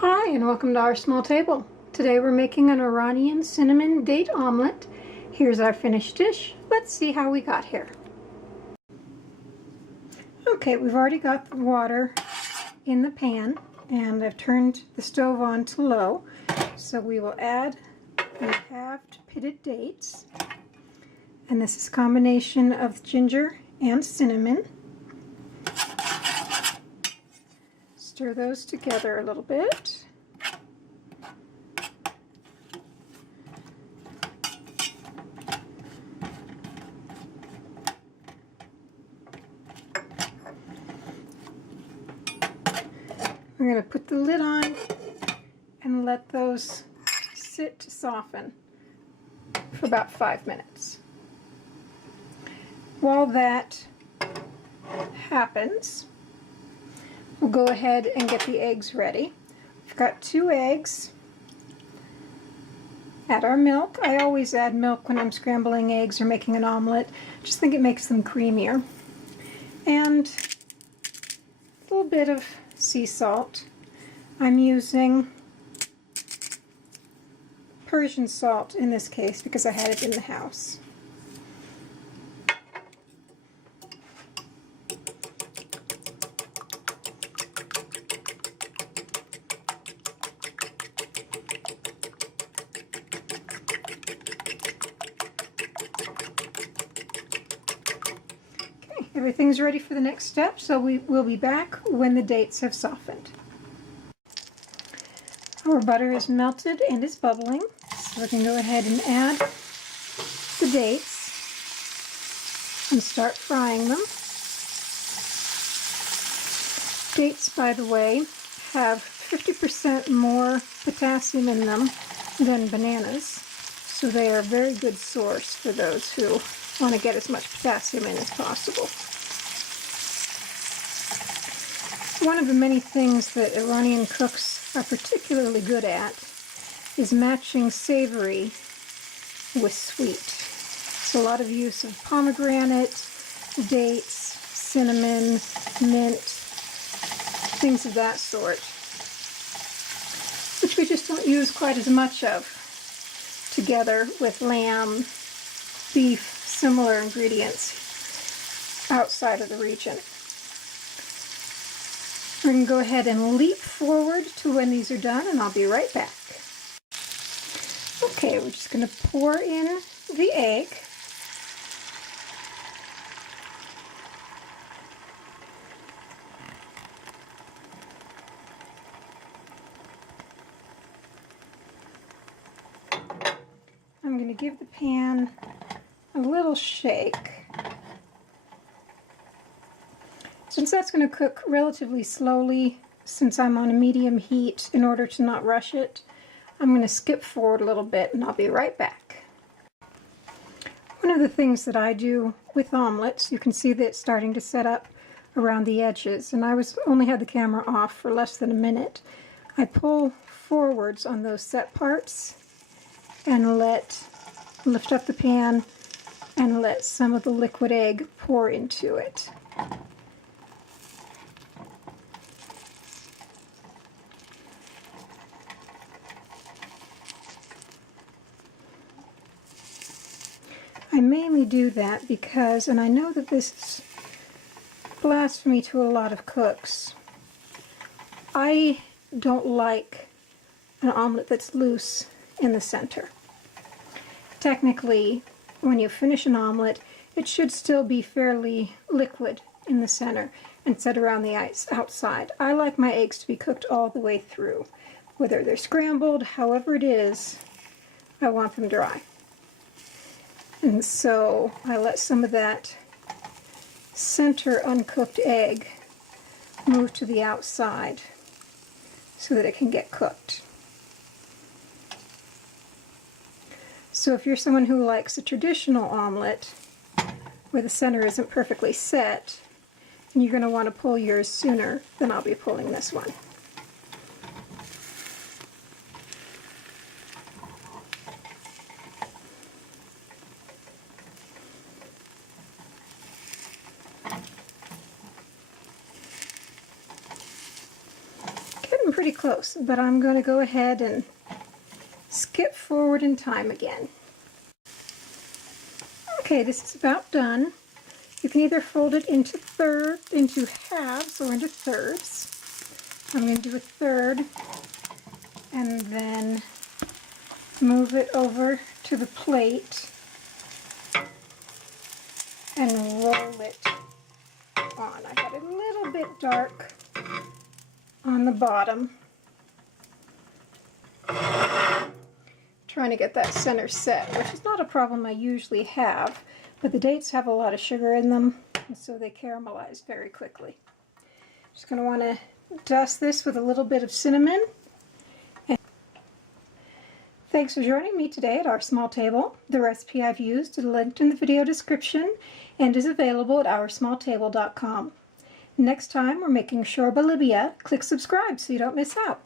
Hi and welcome to Our Small Table. Today we're making an Iranian cinnamon date omelet. Here's our finished dish. Let's see how we got here. Okay, we've already got the water in the pan and I've turned the stove on to low. So we will add the halved pitted dates. And this is a combination of ginger and cinnamon. Stir those together a little bit. We're going to put the lid on and let those sit to soften for about 5 minutes. While that happens, we'll go ahead and get the eggs ready. We've got 2 eggs. Add our milk. I always add milk when I'm scrambling eggs or making an omelet. Just think it makes them creamier. And a little bit of sea salt. I'm using Persian salt in this case because I had it in the house. Everything's ready for the next step, so we will be back when the dates have softened. Our butter is melted and is bubbling, so we can go ahead and add the dates and start frying them. Dates, by the way, have 50% more potassium in them than bananas, so they are a very good source for those who want to get as much potassium in as possible. One of the many things that Iranian cooks are particularly good at is matching savory with sweet. So a lot of use of pomegranate, dates, cinnamon, mint, things of that sort, which we just don't use quite as much of together with lamb, beef, similar ingredients outside of the region. We're going to go ahead and leap forward to when these are done, and I'll be right back. Okay, we're just going to pour in the egg. I'm going to give the pan a little shake. Since that's going to cook relatively slowly, since I'm on a medium heat in order to not rush it, I'm going to skip forward a little bit and I'll be right back. One of the things that I do with omelets, you can see that it's starting to set up around the edges, and I only had the camera off for less than a minute. I pull forwards on those set parts and lift up the pan and let some of the liquid egg pour into it. I mainly do that because, and I know that this is blasphemy to a lot of cooks, I don't like an omelet that's loose in the center. Technically, when you finish an omelet, it should still be fairly liquid in the center and set around the outside. I like my eggs to be cooked all the way through. Whether they're scrambled, however it is, I want them dry. And so I let some of that center uncooked egg move to the outside so that it can get cooked. So if you're someone who likes a traditional omelet where the center isn't perfectly set, and you're going to want to pull yours sooner, then I'll be pulling this one. pretty close, but I'm going to go ahead and skip forward in time again. Okay, this is about done. You can either fold it into halves or into thirds. I'm going to do a third and then move it over to the plate and roll it on. I got it a little bit dark on the bottom. Trying to get that center set, which is not a problem I usually have, but the dates have a lot of sugar in them, and so they caramelize very quickly. Just going to want to dust this with a little bit of cinnamon. And thanks for joining me today at OurSmallTable. The recipe I've used is linked in the video description and is available at OurSmallTable.com. Next time we're making shorba Libya, click subscribe so you don't miss out.